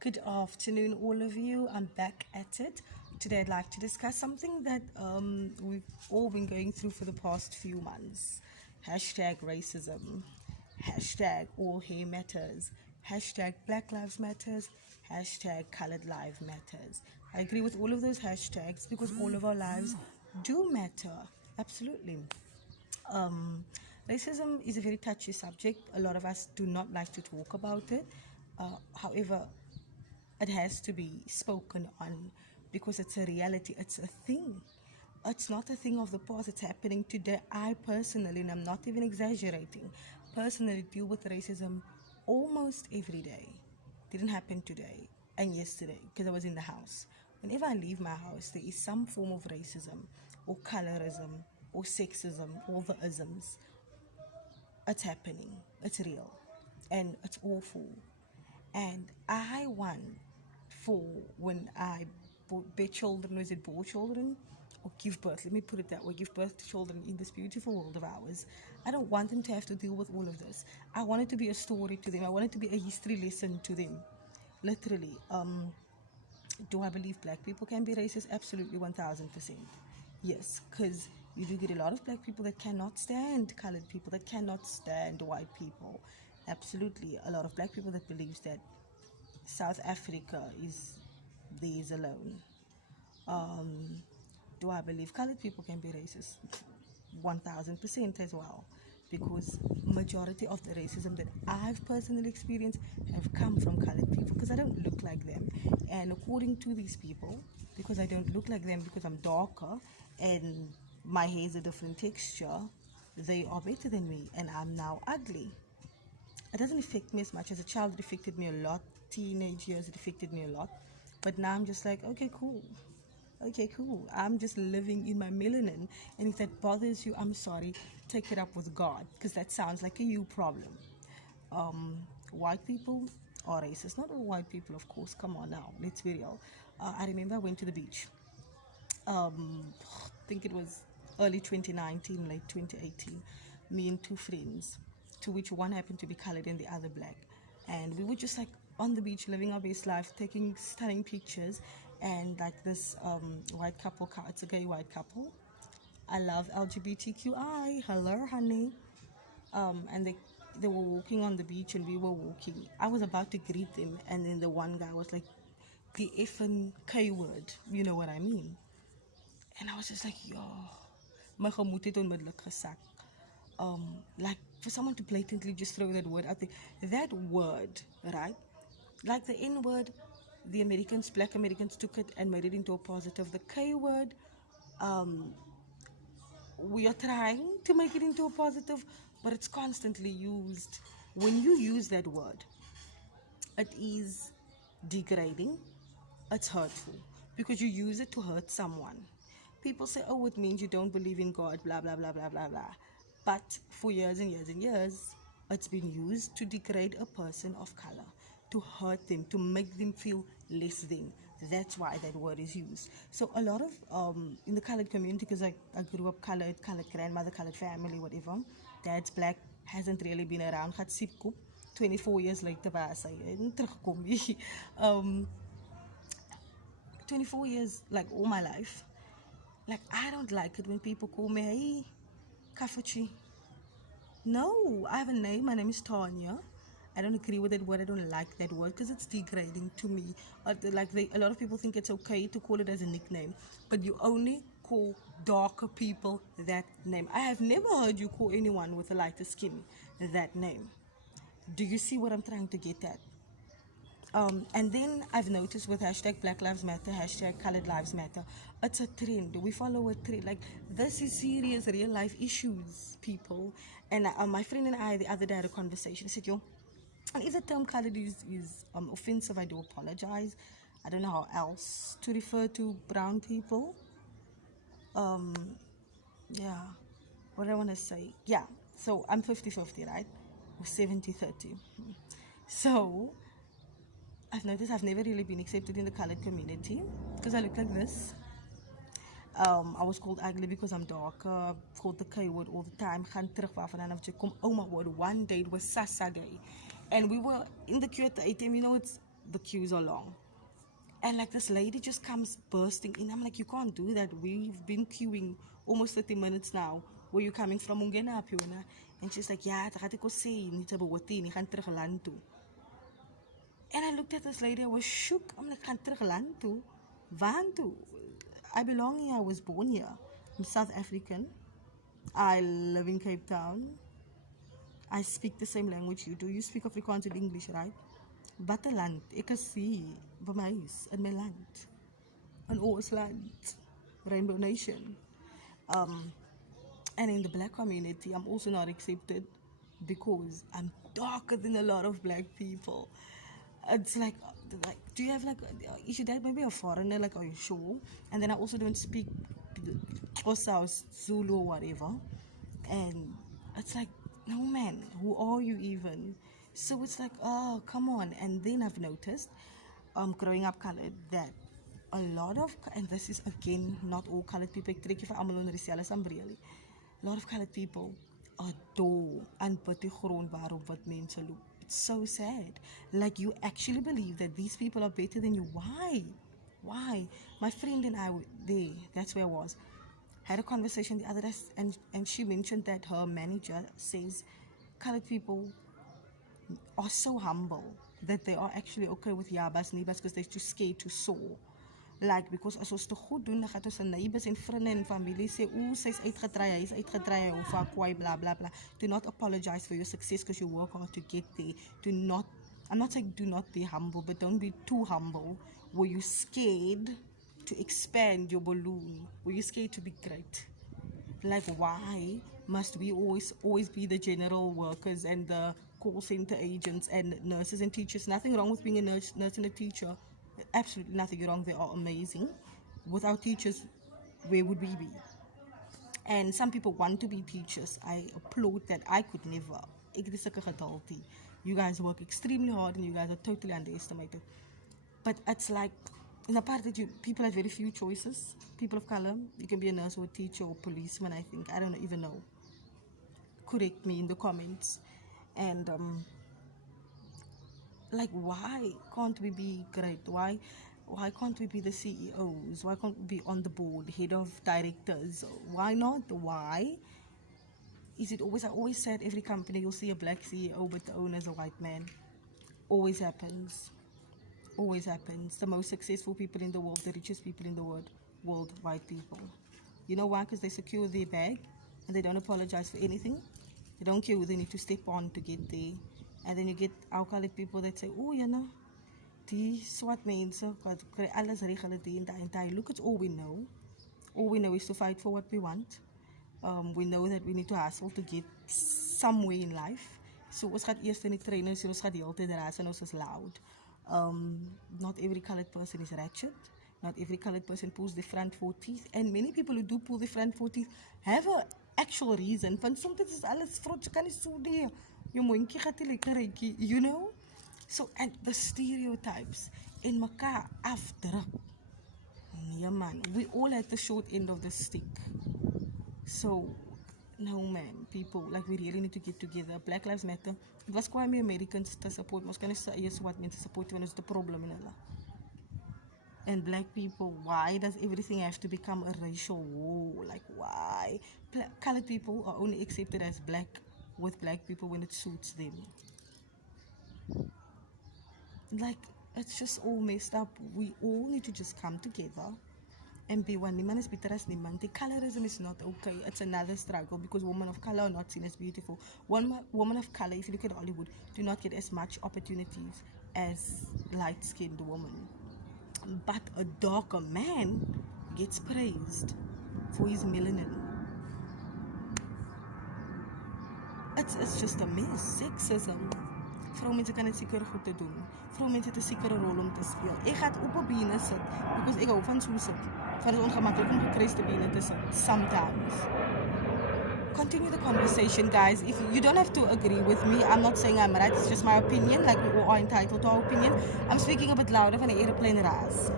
Good afternoon, all of you. I'm back at it. Today, I'd like to discuss something that we've all been going through for the past few months. Hashtag racism. Hashtag all hair matters. Hashtag Black Lives Matters. Hashtag Colored Lives Matters. I agree with all of those hashtags because all of our lives do matter. Absolutely. Um, Racism is a very touchy subject. A lot of us do not like to talk about it. However, it has to be spoken on because it's a reality, it's a thing. It's not a thing of the past, it's happening today. I personally, and I'm not even exaggerating, personally deal with racism almost every day. Didn't happen today and yesterday because I was in the house. Whenever I leave my house, there is some form of racism or colorism or sexism, all the isms. It's happening, it's real, and it's awful. And I want for when I bear children, or is it bore children? Or give birth, let me put it that way, give birth to children in this beautiful world of ours. I don't want them to have to deal with all of this. I want it to be a story to them. I want it to be a history lesson to them. Literally. Do I believe black people can be racist? Absolutely, 1000%. Yes, because you do get a lot of black people that cannot stand colored people, that cannot stand white people. Absolutely, a lot of black people that believes that South Africa is theirs alone. Um, do I believe colored people can be racist? 1000% as well, because majority of the racism that I've personally experienced have come from colored people because I don't look like them, and according to these people, because I don't look like them, because I'm darker and my hair is a different texture, they are better than me and I'm now ugly. It doesn't affect me as much. As a child, it affected me a lot. Teenage years, it affected me a lot. But now I'm just like, okay, cool. Okay, cool. I'm just living in my melanin. And if that bothers you, I'm sorry. Take it up with God, because that sounds like a you problem. White people are racist. Not all white people, of course. Come on now. Let's be real. I remember I went to the beach. I think it was early 2019, late 2018, me and two friends, to which one happened to be colored and the other black. And we were just like on the beach, living our best life, taking stunning pictures. And like this white couple, it's a gay white couple. I love LGBTQI. Hello, honey. And they were walking on the beach and we were walking. I was about to greet them, and then the one guy was like, the effing K word, you know what I mean? And I was just like, yo, my gemoed het onmiddellik gesak. Like for someone to blatantly just throw that word out there, that word, right? Like the N word, the Americans, black Americans took it and made it into a positive. The K word, we are trying to make it into a positive, but it's constantly used. When you use that word, it is degrading, it's hurtful, because you use it to hurt someone. People say, oh, it means you don't believe in God, blah, blah, blah, blah, blah, blah. But for years and years and years, it's been used to degrade a person of color, to hurt them, to make them feel less than. That's why that word is used. So a lot of, in the colored community, because I grew up colored grandmother, colored family, whatever, dad's black, hasn't really been around. Gaat siep koop. 24 years later was hy en terugkom. 24 years, like all my life. Like, I don't like it when people call me, hey, Kafuchi. No, I have a name. My name is Tanya. I don't agree with that word. I don't like that word because it's degrading to me. A lot of people think it's okay to call it as a nickname, but you only call darker people that name. I have never heard you call anyone with a lighter skin that name. Do you see what I'm trying to get at? And then I've noticed with hashtag Black Lives Matter, hashtag Colored Lives Matter, it's a trend. We follow a trend. Like, this is serious, real life issues, people. And my friend and I, the other day, had a conversation. I said, yo, and if the term colored is offensive, I do apologize. I don't know how else to refer to brown people. Yeah, what do I want to say? Yeah, so I'm 50-50, right? Or 70-30. So I've noticed I've never really been accepted in the colored community because I look like this. I was called ugly because I'm darker, called the K word all the time. Gaan terug waarvan I've come, oh my word, one day it was Sasa gay. And we were in the queue at the ATM, you know, it's the queues are long. And like this lady just comes bursting in. I'm like, you can't do that. We've been queuing almost 30 minutes now. Where you coming from? Ungena up, and she's like, yeah, I go say, need to be gaan terug land toe. And I looked at this lady, I was shook. I'm like, gaan terug land toe? Waan toe? I belong here, I was born here. I'm South African. I live in Cape Town. I speak the same language you do. You speak Afrikaans and English, right? But the land, ek is hier, by my huis, in my land. In ons land. Rainbow Nation. And in the black community, I'm also not accepted because I'm darker than a lot of black people. It's like, do you have like, is your dad maybe a foreigner, like, are you sure? And then I also don't speak Xhosa or Zulu or whatever. And it's like, no man, who are you even? So it's like, oh, come on. And then I've noticed, growing up colored, that a lot of, and this is again, not all colored people, ek trek vir almal onder dieselfde umbrella. A lot of colored people adore and put the grond waarop wat mense loop. It's so sad. Like, you actually believe that these people are better than you. Why? Why? My friend and I were there, that's where I was, had a conversation the other day, and she mentioned that her manager says colored people are so humble that they are actually okay with yabas, nibas, because they're too scared to soar. Like, because as ons te goed doen, dan gaat ons aan neighbors en vrienden en familie sê, sy is uitgetrui, hy is uitgetrui, of kwaai, blah, blah, blah. Do not apologize for your success because you work hard to get there. Do not, I'm not saying do not be humble, but don't be too humble where you're scared to expand your balloon, where you're scared to be great. Like, why must we always be the general workers and the call center agents and nurses and teachers? Nothing wrong with being a nurse and a teacher. Absolutely nothing wrong. They are amazing. Without teachers, where would we be? And some people want to be teachers. I applaud that. I could never. You guys work extremely hard and you guys are totally underestimated. But it's like, in the part that people have very few choices. People of color, you can be a nurse or a teacher or policeman, I think. I don't even know. Correct me in the comments. And like, why can't we be great? Why can't we be the CEOs? Why can't we be on the board, head of directors? Why not? Why is it always, I always said every company you'll see a black CEO but the owner is a white man. Always happens. Always happens. The most successful people in the world, the richest people in the world, white people. You know why? Because they secure their bag and they don't apologize for anything. They don't care who they need to step on to get there. And then you get our colored people that say, oh, you know, die swart mense, kry alles regel die en die. Look, it's all we know. All we know is to fight for what we want. We know that we need to hustle to get somewhere in life. So ons gaat eerst in die trainers en ons gaat die hele tyd raas en ons is loud. Not every colored person is ratchet. Not every colored person pulls the front four teeth. And many people who do pull the front four teeth have an actual reason. Want soms is alles vrot, jy kan nie so die jou mondjie gaat nie lekker reetjie, you know? So, and the stereotypes in mekaar afdruk. Nee man, we all at the short end of the stick. So, no man, people, like, we really need to get together. Black Lives Matter. It was quite me Americans to support. Ons kan nie sê eers wat mense support want is the problem in hulle. And black people, why does everything have to become a racial war? Like, why? Colored people are only accepted as black with black people when it suits them. Like, it's just all messed up. We all need to just come together and be one. Niemand is better as niemand. The colorism is not okay. It's another struggle because women of color are not seen as beautiful. Women of color, if you look at Hollywood, do not get as much opportunities as light-skinned women. But a darker man gets praised for his melanin. It's just a mess. Sexism. Vrouwmensen kan het zeker goed te doen. Vrouwmensen het een zekere rol om te spelen. Ik ga het op een benen zitten, because ik hou van zo zitten. Van het ongemakkelijk om gekruiste benen te zitten. Sometimes. Continue the conversation, guys. If you don't have to agree with me, I'm not saying I'm right. It's just my opinion. Like, we all are entitled to our opinion. I'm speaking a bit louder van the airplane ras.